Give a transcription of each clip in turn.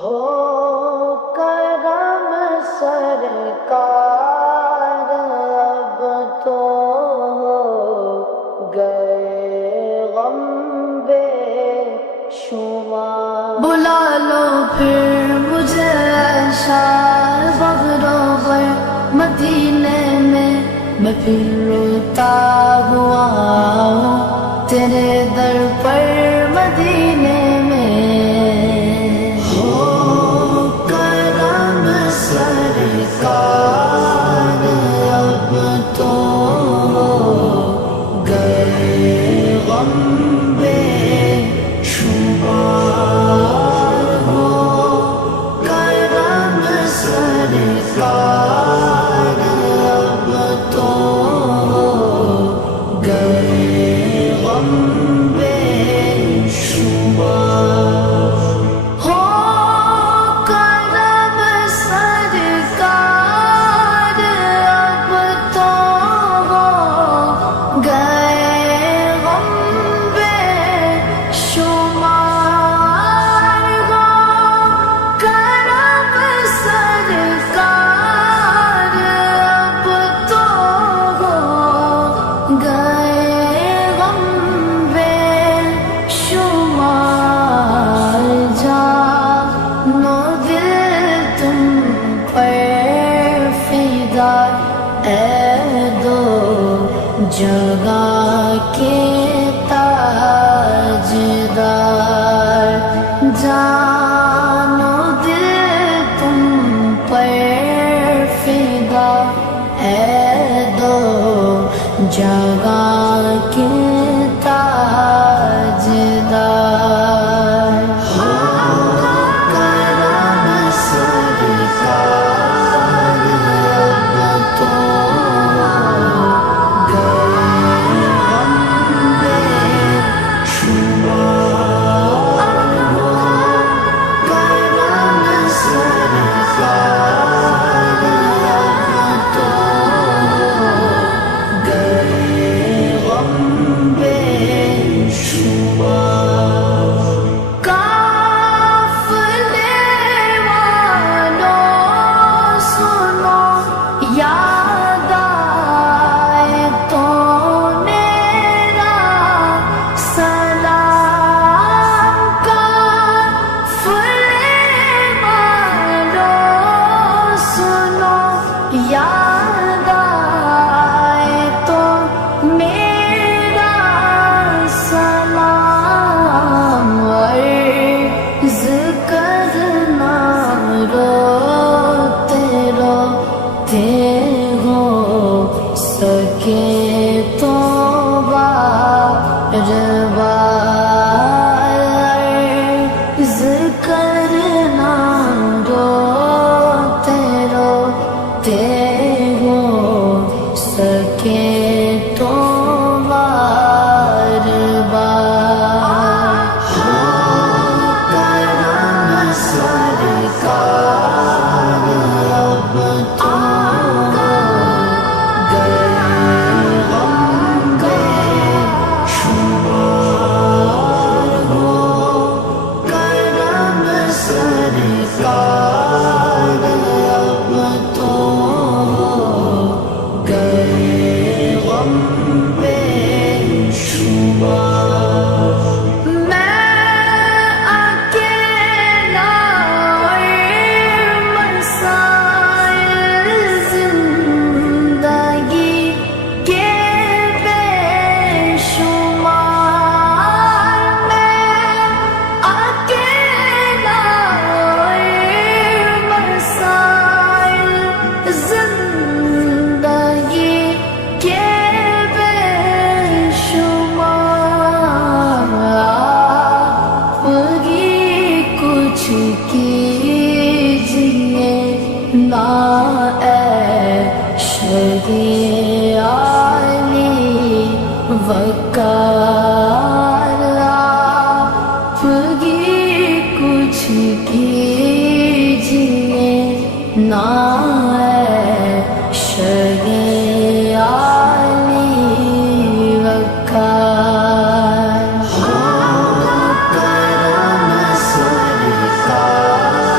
ہو کرم سرکار اب تو ہو گئے غم بے شمار، بلا لو پھر مجھے شار بغرو بر مدینے میں پھر روتا ہوا ہوں تیرے در پر مدینے میں۔ ہو کرم سرکار اب تو ہو گئے غم بے شمار، ہو کرم سرکار اب تو ہو گئے غم بے شمار۔ ہو کرم سرکار اب تو ہو گئے غم بے شمار، ہو کرم سرکار اب تو ہو گئے غم بے شمار۔ جانو دل تم پر فدا اے دو جگہ کے تاجدار، جانو دل تم پر فدا اے دو جگہ کے تاجدار۔ ہو کرم سرکار اب تو گئے غم بے شمار، ہو کرم سرکار اب تو گئے غم بے شمار۔ قافلے والوں سنو یاد آئے تو میرا سلام، قافلے والوں سنو یاد آئے تو میرا سلام، عرض کرنا روتے روتے ہو سکے تو بار بار، عرض کرنا روتے روتے ہو سکے تو بار بار۔ ہو کرم سرکار اب تو گئے غم بے شمار، ہو کرم سرکار اب تو گئے غم بے شمار۔ میں اکیلا اور مسائل زندگی کے بے شمار، میں اکیلا اور مسائل زندگی کے بے شمار، آپ ہی کچھ کیجیے نا اے شہید علی وقار، آپ ہی کچھ کیجیے نا اے شہید علی وقار۔ ہو کرم سرکار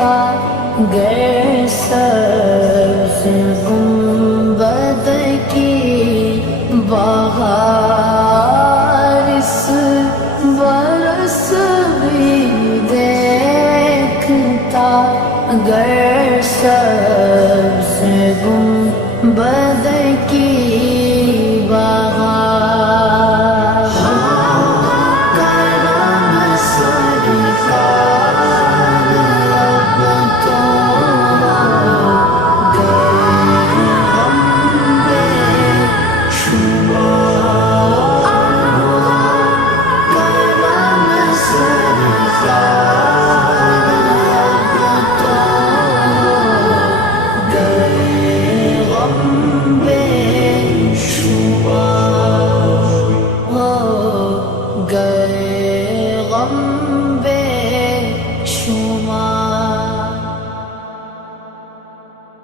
دیکھتا گر سبز گنبد کی بہار اس برس بھی دیکھتا گر سبز گنبد کی